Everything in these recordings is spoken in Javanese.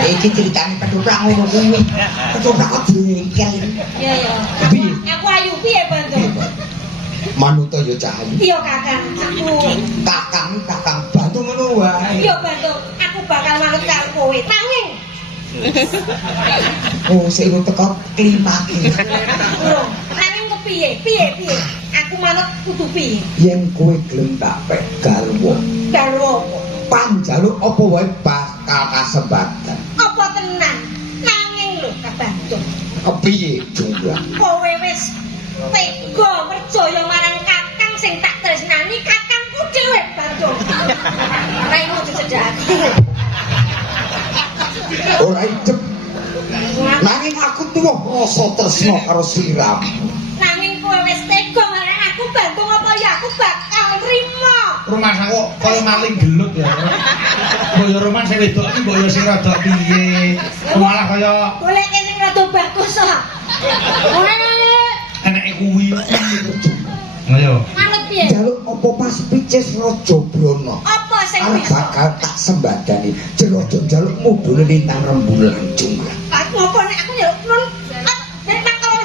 Iki ceritane ketoprak ngono kuwi. Ketoprak kok jengkel. Iya ya. Aku ayu piye Bandung? Manut ya Cahayu. Iya Kakang, Kakang bantu ngono wae. Iya Bandung, aku bakal manut karo kowe. Nanging Oh, sing teko klimaks. nanging kepiye? Piye? Aku manut kudu piye? Yen kowe gelem tak pek garwa. Garwa Panjaluk apa wae bakal kasembatan. apa tenan? Nanging lho Kak Bandung. Kepiye jumlah? Kowe wis tega percaya marang Kakang sing tak tresnani, Kakangku dhewe Bandung. Raimu dicedhaki. Ora idep. Nanging aku tuwa rasa tresna karo sliramu. Nanging kowe wis tega marang aku Bandung apa ya aku bakal nrimo. Rumah aku kaya maling gelut ya. Boyo rumah sing wedok iki boyo sing rada piye. Malah kaya Golek sing rada bagus kok. eneke kuwi. Ayo. Manut piye? Jaluk apa pas picis Raja Brana. Apa sing Arep bisa? bakal tak sembadani. Jero jaluk mudune lintang rembulan jumlah. Aku apa nek aku njaluk nun? Nek tak kawon.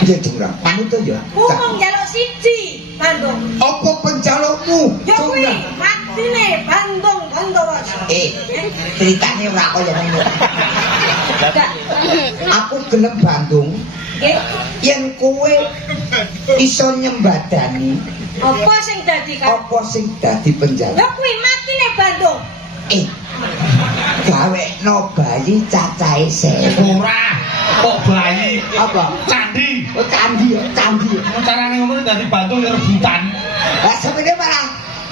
Iya jumlah. Manut ya. Ngomong njaluk siji, Bandung. Apa penjalukmu? Ya kuwi matine Bandung Bandawaca. Ceritane ora kaya ngono. Enggak. Aku gelem Bandung Nggih. yen kowe iso nyembadani Apa sing dadi kan? apa sing dadi penjaluk. Ya kuwi matine Bandung. Gawekno bayi cacahe 1000. Ora. Kok bayi Apa? candi. Oh, candi. Carane ngono dadi bantu ya rebutan. Lah sebenarnya malah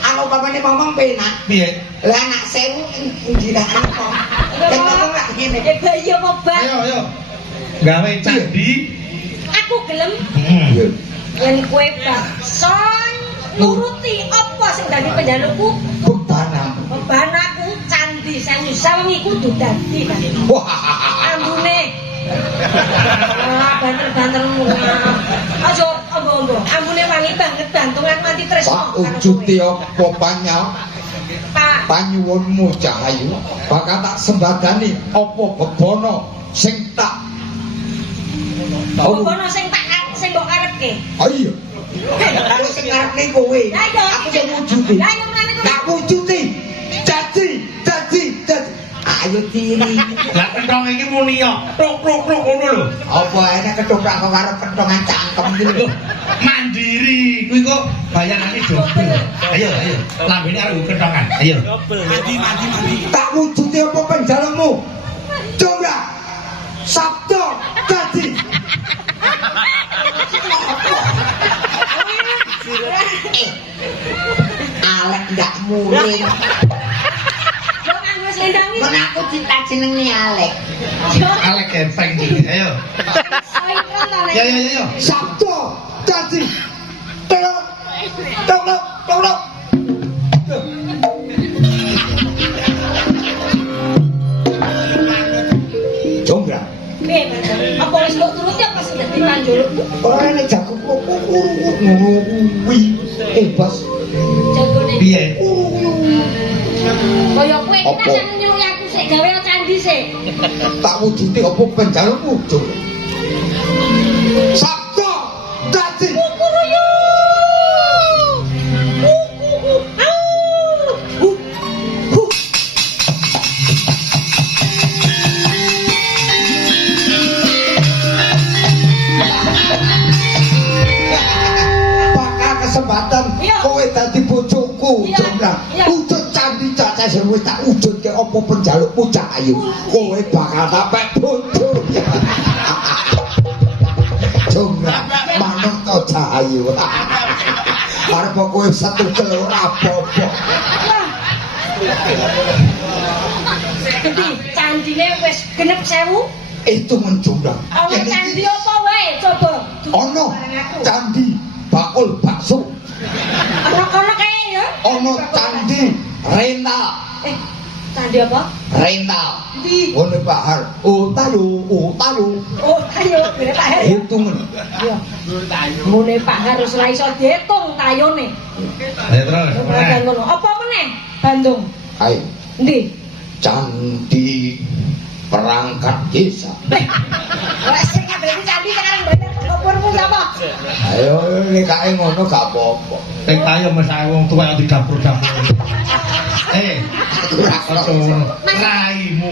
aku papane ngomong penak. Piye? Lah anak 1000 ngirakan kok. Nek ngomong lak ngene. Ya bayi apa bang? Ayo. Gawe candi. Aku gelem Iya. yen kowe bakso nuruti apa sing dadi penjalukku. Bebanam. Beban aku candi sanyu sawengi kudu dadi kan. Wah. Ambune. Banter-bantermu. Aja ombo-ombo. Ambune wangi banget bantungan mati tresno Pak karo kowe. ujuti apa panyal? Pak. Panyuwunmu Cahayu bakal tak sembadani apa bebono sing tak Apa sing tak sing mbok karepke? Ayo. Kalau sing ngarepne kowe. Aku sing wujuti. Lah yo ngene kowe. Tak wujuti. Dadi. Ayo tiri. Lah kentong iki muni yo. Pluk ngono lho. Apa enek ketoprak kok karo kentongan cangkem iki lho. Mandiri. Kuwi kok bayangane dobel. Ayo. Lambene arep kentongan. Ayo. Tak wujuti apa penjalukmu? Coba. Sabdo dadi. Alek ndak muring. Yo nganggo selendang iki. Kon aku cinta jenenge Alek. Alek gempeng iki. Ayo. Saikron ta nek. Yo. Sabdo dadi. Tolong. Jongra. Piye Mas? Apa wis kok turuti apa sing dadi panjalukku? Ora nek jago kuwi. Bos. Jagone. Piye? Kaya kowe iki Apa? nang nyuruh aku sik gawe candi sik. Tak wujuti apa penjalukmu, Jongra. Sabdo dadi. Kukuruyu. Bakal kesempatan Iya. kowe dadi bojoku, Iya. Jongra. Iya. Wujud candi caca sing wis tak wujudke apa penjalukmu Cahayu. Kowe bakal tapek bojo. Jongra, manut to Cahayu. Arep kowe setugel ora apa-apa. Endi candine wis genep 1000? Itu menjumlah. Ono candi apa wae coba? Ono candi bakul bakso. Ono kae ya? Ono candi rental. Candi apa? Rental. Ndi? Ngene Bahar. Oh tayo. Oh, ayo gede Pak Har. Hitungan. Iya. Ngene Pak harus ora iso diitung tayone. Ayo terus. Ora ngono. Apa meneh? Bandung. Ayo. Endi? Candi perangkat desa. Wes sing berarti candi sekarang banyak kopurmu apa? Ayo nek kae ngono gak apa-apa. Nek ayo mesake wong tuwa yang digampur-gampur. Ora Betul. Raimu.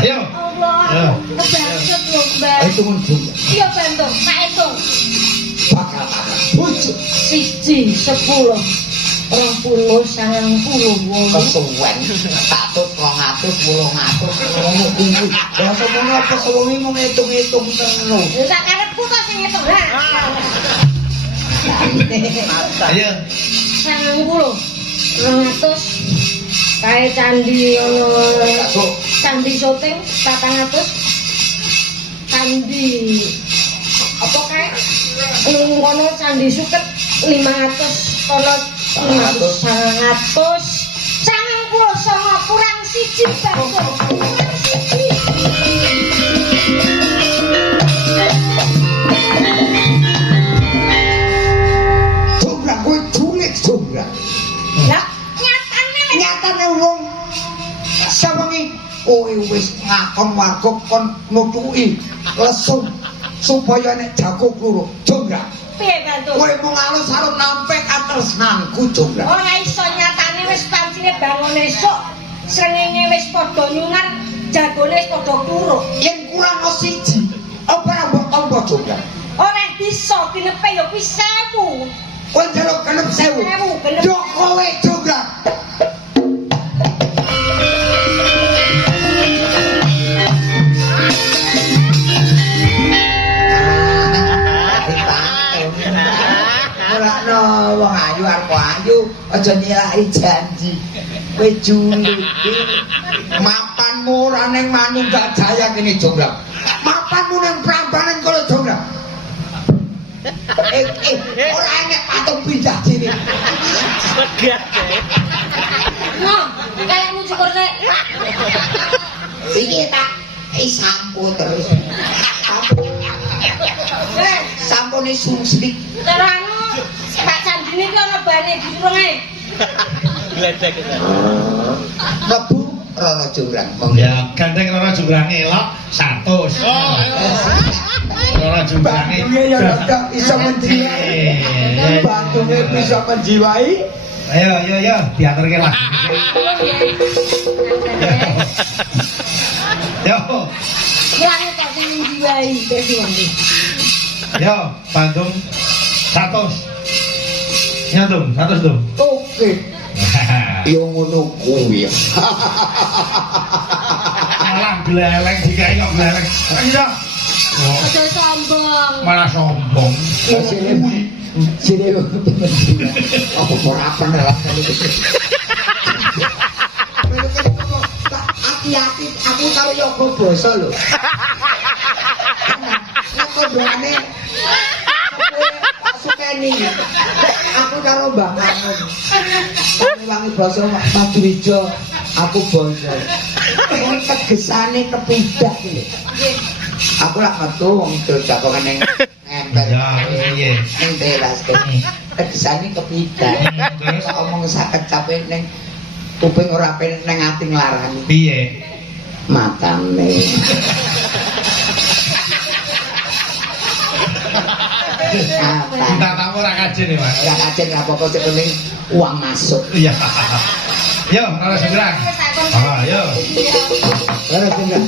Ayo. Allah. Kebacut lho, Mbak. itu muncul. Iya, Bandung. Tak hitung. Bakal muncul. 1, 10, 20, 90, Kesuwen 100 200 10 ngomong kuwi. Ya semono apa sewengi mung ngitung-ngitung terus. Ya sak karepku to sing ngitung. Ha. Ayo. 90, 200. Kae candi ono candi syuting 400. Candi apa kae? Ngono candi suket 500 kono 500 99 kurang 1 Bandung. Kurang 1. Jumlah kowe culik jumlah. Lah Nyatane wong sawengi kowe wis ngakon warga kon nutuki lesung supaya nek jago kluru jumlah. piye Bandung? Kowe mung alus arep nampe katresnanku jumlah. Ora iso nyatane wis pancine bangun esuk srengenge wis padha nyungar jagone wis padha kluruk. Yen kurang siji apa mbok tampa jumlah. Ora bisa kinepe ya kuwi 1000. Kowe njaluk genep 1000. Genep. Yo kowe jumlah. Wong ayu arep ayu aja nilai janji kowe julid mapanmu ora ning Manunggal Jaya kene jomblak mapanmu ning Prambanan kala jomblak ora enek patung pindah sini Nah, kaya mu cukur rek. iki tak sampo terus sampune sungslik Teranu Pak Candine iki ana bane disurunge. Gledek itu. Lebu Rara Jonggrang. Ya, gandeng Rara Jonggrang elok 100. Rara Jonggrang Batunya yang tidak bisa menjiwai. Batunya bisa menjiwai. Ayo, diaturke lah. Yo, Yang kok sing menjiwai dadi wong. yo, Bandung 100. Nyatung, 100 tuh. Oke. Yo ngono kuwi. Malah gleleng dikai kok gleleng. Ayo. Aja sombong. Malah sombong. Sini apa ora penelan hati-hati aku karo yoga basa lho. Nek kondone sukeni aku karo Mbah Mangun. Wangi basa Madurijo aku basa. Wong tegesane kepidak iki. Aku lak metu wong jagongan ning ember. Ya, iya. Ning teras kene. Tegesane kepidak. Terus omong sakit capek ning kuping ora pengen ning ati nglarani. Piye? Matane. Apa? Kita tamu ora kajen ya, Mas. Ora kajen apa-apa sing penting uang masuk. Iya. Yo, Rara Jonggrang. Ah, yo. Ora bener.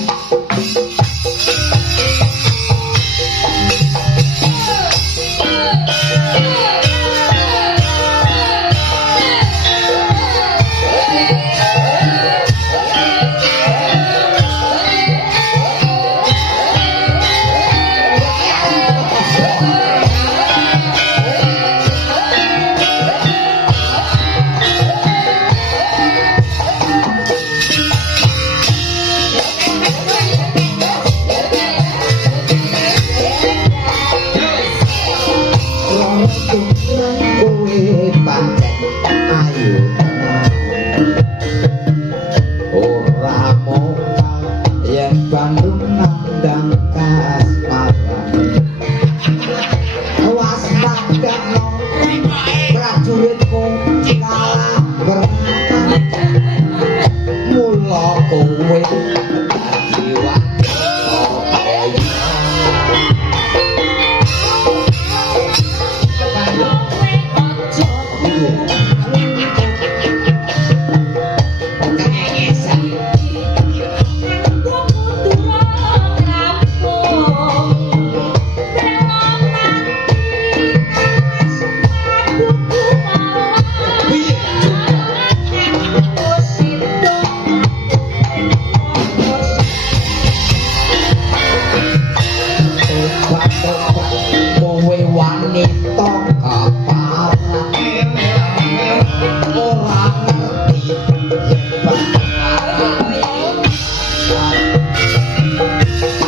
mula kowe dadi kowe wanita kaparat ora ngerti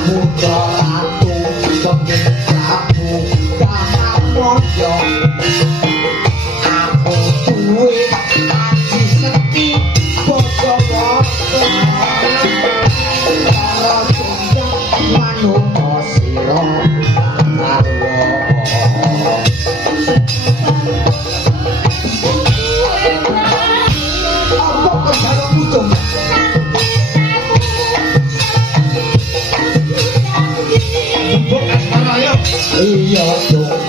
putra ratu pemimpin prabu kamamodya aku duwe aji sekti bojo wata karo tunjang manungsa sira iya dong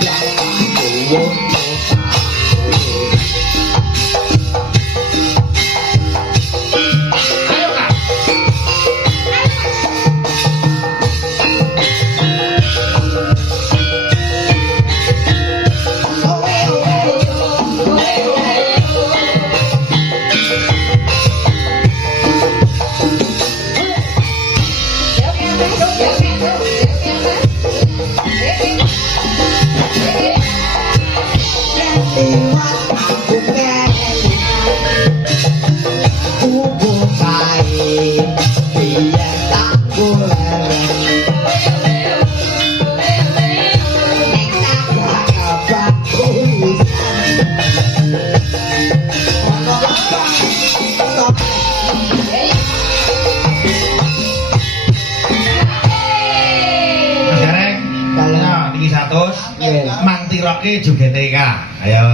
niroke jogete ka. Ayo.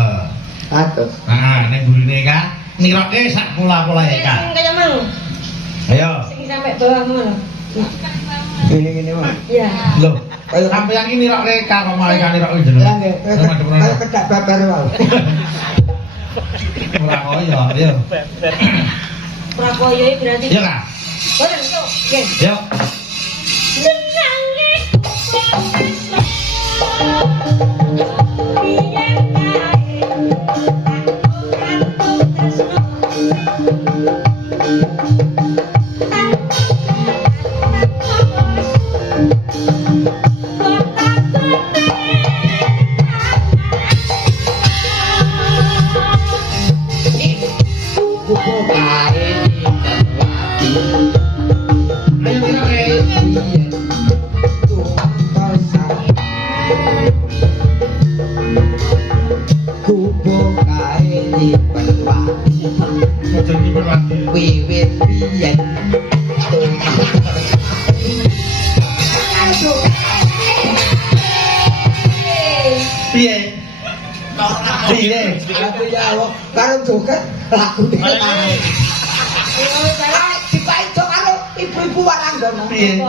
Aduh. Nah, ning burine ka niroke sak pola-polae ka. Sing kaya mang. Ayo. Sing sampe bawah ngono. Gini-gini mah. Iya. Lho, sampeyan iki niroke ka kok malah ka niroke jenengan. Kayak kedak babar wae. Ora koyo, ayo. Prakoyo iki berarti. Iya ka? Boten tuh. Nggih. Yo. Senange wiwit biyen piye? Piye? aku ya karo joget lagu dipaito karo ibu-ibu Waranggana Piye?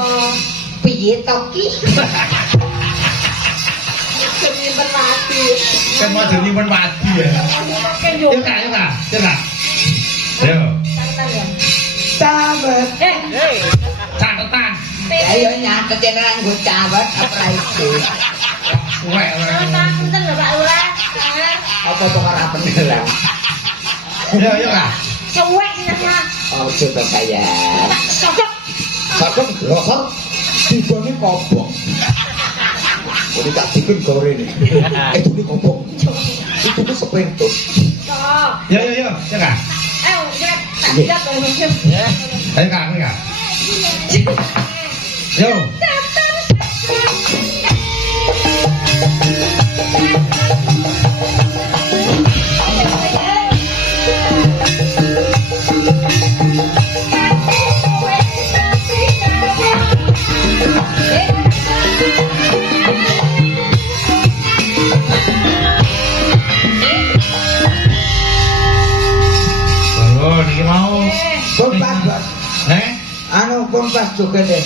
piye to ki nyimpen mati Kan mau nyimpen mati ya. Yo Kak, yo Kak, yo Kak. Ayo. Camet Catetan. ayo nyatet yang nganggo camet apa itu Suwek ora. Punten lho Pak Lurah. apa ora bener lah Yo Kak. Suwek jenengan. oh coba saya Sokok. sakit rosot tibane kobong ini tak bikin goreng itu ini kobong itu tuh seprintus Sok. Yo Kak. Ayo, jerat. Tak siap ya, Mas. Ayo Kak, ayo Kak. Yo. Oh, niki Pun pas, Bos. Anu pun pas jogete.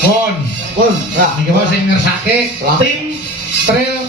Kon. Pun, Pak. Iki wae sing ngersake tim Trail